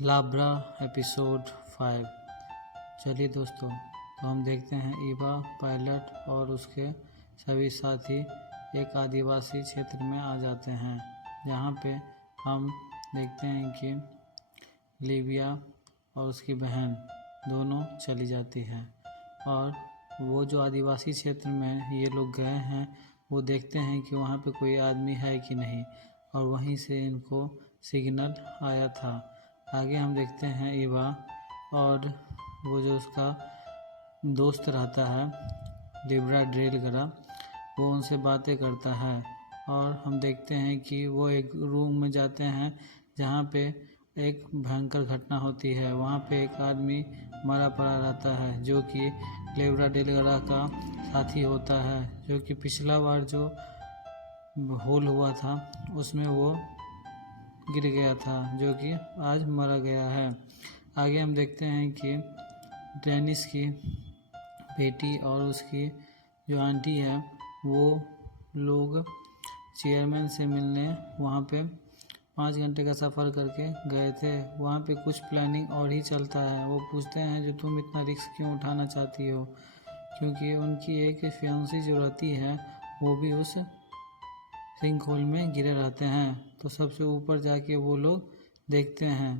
लाब्रा एपिसोड 5। चलिए दोस्तों, तो हम देखते हैं ईवा, पायलट और उसके सभी साथी एक आदिवासी क्षेत्र में आ जाते हैं, जहाँ पे हम देखते हैं कि लिविया और उसकी बहन दोनों चली जाती हैं। और वो जो आदिवासी क्षेत्र में ये लोग गए हैं, वो देखते हैं कि वहाँ पे कोई आदमी है कि नहीं, और वहीं से इनको सिग्नल आया था। आगे हम देखते हैं ईवा और वो जो उसका दोस्त रहता है लिब्रा ड्रेलगरा, वो उनसे बातें करता है। और हम देखते हैं कि वो एक रूम में जाते हैं जहाँ पे एक भयंकर घटना होती है। वहाँ पे एक आदमी मरा पड़ा रहता है जो कि लिब्रा ड्रेलगरा का साथी होता है, जो कि पिछला बार जो होल हुआ था उसमें वो गिर गया था, जो कि आज मरा गया है। आगे हम देखते हैं कि डेनिस की बेटी और उसकी जो आंटी है, वो लोग चेयरमैन से मिलने वहाँ पे 5 घंटे का सफ़र करके गए थे। वहाँ पे कुछ प्लानिंग और ही चलता है। वो पूछते हैं जो तुम इतना रिस्क क्यों उठाना चाहती हो, क्योंकि उनकी एक फियांसी जो रहती है वो भी उस सिंक होल में गिरे रहते हैं। तो सबसे ऊपर जाके वो लोग देखते हैं,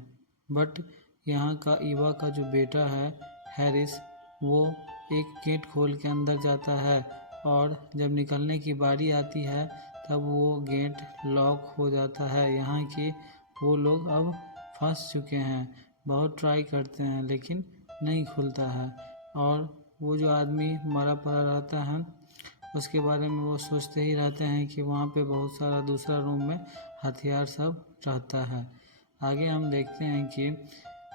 बट यहाँ का ईवा का जो बेटा है हैरिस, वो एक गेट खोल के अंदर जाता है, और जब निकलने की बारी आती है तब वो गेट लॉक हो जाता है। यहाँ की वो लोग अब फंस चुके हैं। बहुत ट्राई करते हैं लेकिन नहीं खुलता है। और वो जो आदमी मरा पड़ा रहता है उसके बारे में वो सोचते ही रहते हैं कि वहाँ पे बहुत सारा दूसरा रूम में हथियार सब रहता है। आगे हम देखते हैं कि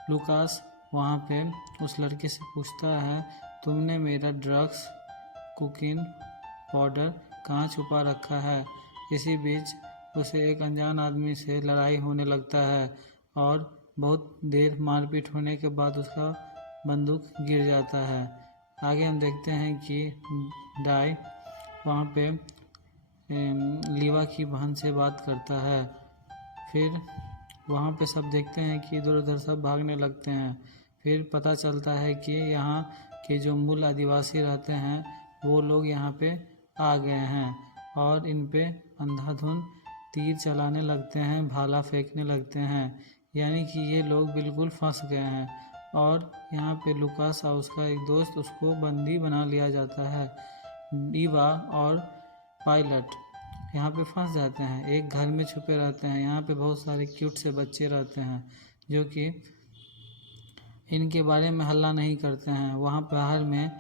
लुकास वहाँ पे उस लड़के से पूछता है, तुमने मेरा ड्रग्स कोकीन पाउडर कहाँ छुपा रखा है। इसी बीच उसे एक अनजान आदमी से लड़ाई होने लगता है, और बहुत देर मारपीट होने के बाद उसका बंदूक गिर जाता है। आगे हम देखते हैं कि डाई वहाँ पे लीवा की बहन से बात करता है। फिर वहाँ पे सब देखते हैं कि इधर उधर सब भागने लगते हैं। फिर पता चलता है कि यहाँ के जो मूल आदिवासी रहते हैं वो लोग यहाँ पे आ गए हैं, और इन पे अंधाधुंध तीर चलाने लगते हैं, भाला फेंकने लगते हैं। यानी कि ये लोग बिल्कुल फंस गए हैं। और यहाँ पे लुकास और उसका एक दोस्त, उसको बंदी बना लिया जाता है। ईवा और पायलट यहाँ पे फंस जाते हैं, एक घर में छुपे रहते हैं। यहाँ पे बहुत सारे क्यूट से बच्चे रहते हैं जो कि इनके बारे में हल्ला नहीं करते हैं। वहाँ बाहर में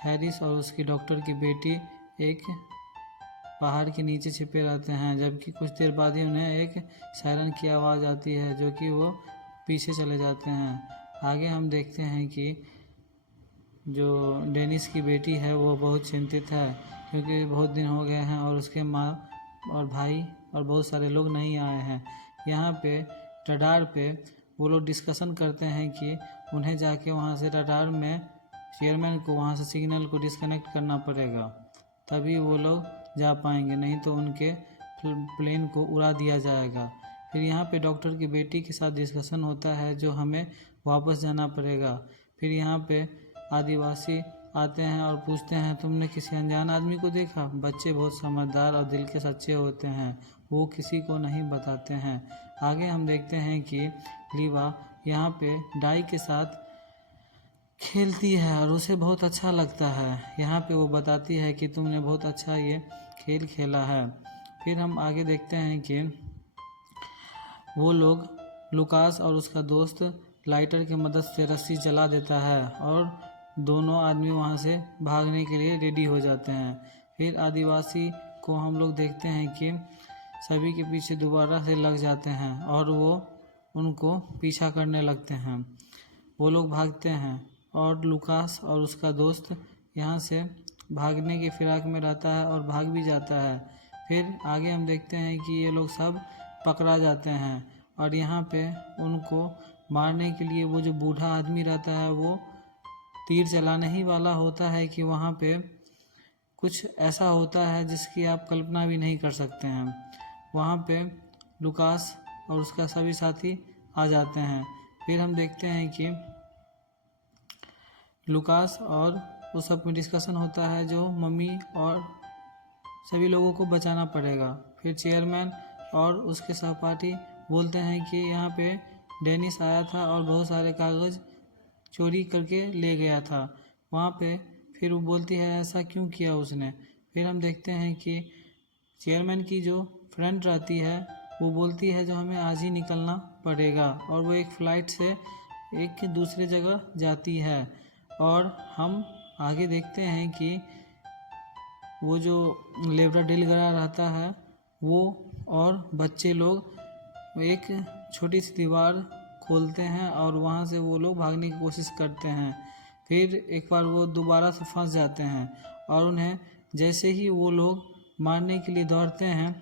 हैरिस और उसकी डॉक्टर की बेटी एक पहाड़ के नीचे छिपे रहते हैं, जबकि कुछ देर बाद ही उन्हें एक सायरन की आवाज़ आती है, जो कि वो पीछे चले जाते हैं। आगे हम देखते हैं कि जो डेनिस की बेटी है वो बहुत चिंतित है, क्योंकि बहुत दिन हो गए हैं और उसके माँ और भाई और बहुत सारे लोग नहीं आए हैं। यहाँ पे रडार पे वो लोग डिस्कशन करते हैं कि उन्हें जाके वहाँ से रडार में चेयरमैन को वहाँ से सिग्नल को डिस्कनेक्ट करना पड़ेगा, तभी वो लोग जा पाएंगे, नहीं तो उनके प्लेन को उड़ा दिया जाएगा। फिर यहाँ पे डॉक्टर की बेटी के साथ डिस्कशन होता है जो हमें वापस जाना पड़ेगा। फिर यहाँ पे आदिवासी आते हैं और पूछते हैं, तुमने किसी अनजान आदमी को देखा। बच्चे बहुत समझदार और दिल के सच्चे होते हैं, वो किसी को नहीं बताते हैं। आगे हम देखते हैं कि लीवा यहाँ पे डाई के साथ खेलती है और उसे बहुत अच्छा लगता है। यहाँ पे वो बताती है कि तुमने बहुत अच्छा ये खेल खेला है। फिर हम आगे देखते हैं कि वो लोग लुकास और उसका दोस्त लाइटर की मदद से रस्सी जला देता है, और दोनों आदमी वहाँ से भागने के लिए रेडी हो जाते हैं। फिर आदिवासी को हम लोग देखते हैं कि सभी के पीछे दोबारा से लग जाते हैं और वो उनको पीछा करने लगते हैं। वो लोग भागते हैं और लुकास और उसका दोस्त यहाँ से भागने की फिराक में रहता है और भाग भी जाता है। फिर आगे हम देखते हैं कि ये लोग सब पकड़ा जाते हैं, और यहाँ पे उनको मारने के लिए वो जो बूढ़ा आदमी रहता है वो तीर चलाने ही वाला होता है कि वहाँ पे कुछ ऐसा होता है जिसकी आप कल्पना भी नहीं कर सकते हैं। वहाँ पे लुकास और उसका सभी साथी आ जाते हैं। फिर हम देखते हैं कि लुकास और उस सब में डिस्कशन होता है जो मम्मी और सभी लोगों को बचाना पड़ेगा। फिर चेयरमैन और उसके सहपाठी बोलते हैं कि यहाँ पे डेनिस आया था और बहुत सारे कागज़ चोरी करके ले गया था वहाँ पे। फिर वो बोलती है ऐसा क्यों किया उसने। फिर हम देखते हैं कि चेयरमैन की जो फ्रेंड रहती है वो बोलती है जो हमें आज ही निकलना पड़ेगा, और वो एक फ़्लाइट से एक दूसरे जगह जाती है। और हम आगे देखते हैं कि वो जो लेब्रा डेलग्रा रहता है वो और बच्चे लोग एक छोटी सी दीवार खोलते हैं और वहाँ से वो लोग भागने की कोशिश करते हैं। फिर एक बार वो दोबारा से फंस जाते हैं और उन्हें जैसे ही वो लोग मारने के लिए दौड़ते हैं,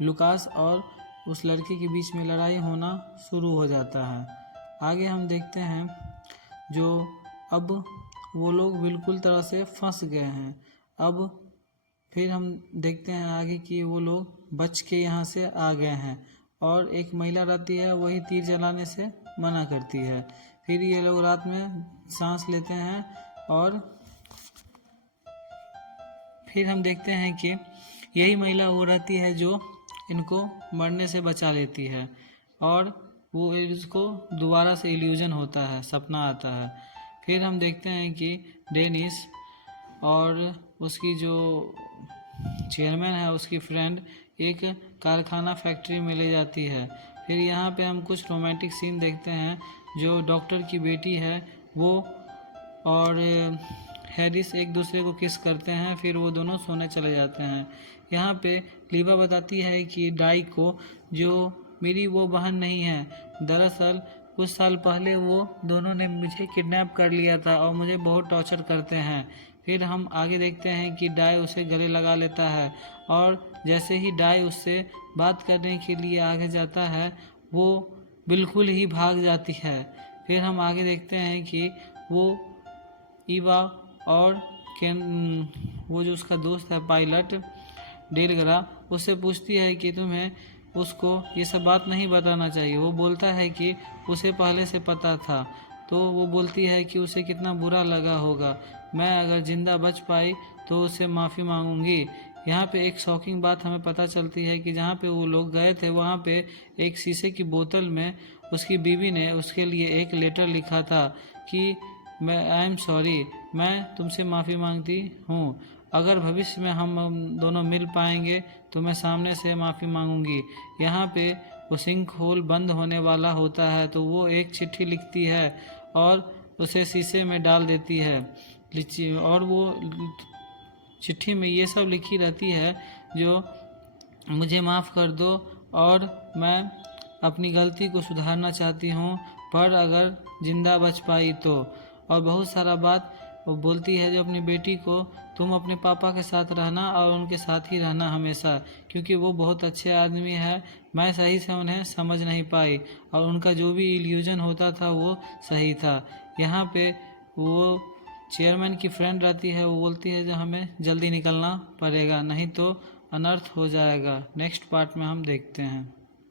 लुकास और उस लड़के के बीच में लड़ाई होना शुरू हो जाता है। आगे हम देखते हैं जो अब वो लोग बिल्कुल तरह से फंस गए हैं। अब फिर हम देखते हैं आगे कि वो लोग बच के यहाँ से आ गए हैं और एक महिला रहती है वही तीर चलाने से मना करती है। फिर ये लोग रात में सांस लेते हैं और फिर हम देखते हैं कि यही महिला वो रहती है जो इनको मरने से बचा लेती है और वो इसको दोबारा से इल्यूजन होता है, सपना आता है। फिर हम देखते हैं कि डेनिस और उसकी जो चेयरमैन है उसकी फ्रेंड एक कारखाना फैक्ट्री में ले जाती है। फिर यहाँ पे हम कुछ रोमांटिक सीन देखते हैं। जो डॉक्टर की बेटी है वो और हैरिस एक दूसरे को किस करते हैं, फिर वो दोनों सोने चले जाते हैं। यहाँ पे लीवा बताती है कि डाई को जो मेरी वो बहन नहीं है, दरअसल कुछ साल पहले वो दोनों ने मुझे किडनैप कर लिया था और मुझे बहुत टॉर्चर करते हैं। फिर हम आगे देखते हैं कि डाई उसे गले लगा लेता है और जैसे ही डाई उससे बात करने के लिए आगे जाता है वो बिल्कुल ही भाग जाती है। फिर हम आगे देखते हैं कि वो ईवा और वो जो उसका दोस्त है पायलट डेलग्रा उससे पूछती है कि तुम्हें उसको ये सब बात नहीं बताना चाहिए। वो बोलता है कि उसे पहले से पता था। तो वो बोलती है कि उसे कितना बुरा लगा होगा, मैं अगर ज़िंदा बच पाई तो उससे माफ़ी मांगूंगी। यहाँ पे एक शॉकिंग बात हमें पता चलती है कि जहाँ पे वो लोग गए थे वहाँ पे एक शीशे की बोतल में उसकी बीवी ने उसके लिए एक लेटर लिखा था कि आई एम सॉरी, मैं तुमसे माफ़ी मांगती हूँ, अगर भविष्य में हम दोनों मिल पाएंगे तो मैं सामने से माफ़ी मांगूंगी। यहाँ पे वो सिंक होल बंद होने वाला होता है तो वो एक चिट्ठी लिखती है और उसे शीशे में डाल देती है और वो चिट्ठी में ये सब लिखी रहती है जो मुझे माफ़ कर दो और मैं अपनी गलती को सुधारना चाहती हूँ, पर अगर ज़िंदा बच पाई तो। और बहुत सारा बात वो बोलती है जो अपनी बेटी को, तुम अपने पापा के साथ रहना और उनके साथ ही रहना हमेशा, क्योंकि वो बहुत अच्छे आदमी है, मैं सही से उन्हें समझ नहीं पाई और उनका जो भी इल्यूजन होता था वो सही था। यहाँ पे वो चेयरमैन की फ्रेंड रहती है, वो बोलती है जो हमें जल्दी निकलना पड़ेगा नहीं तो अनर्थ हो जाएगा। नेक्स्ट पार्ट में हम देखते हैं।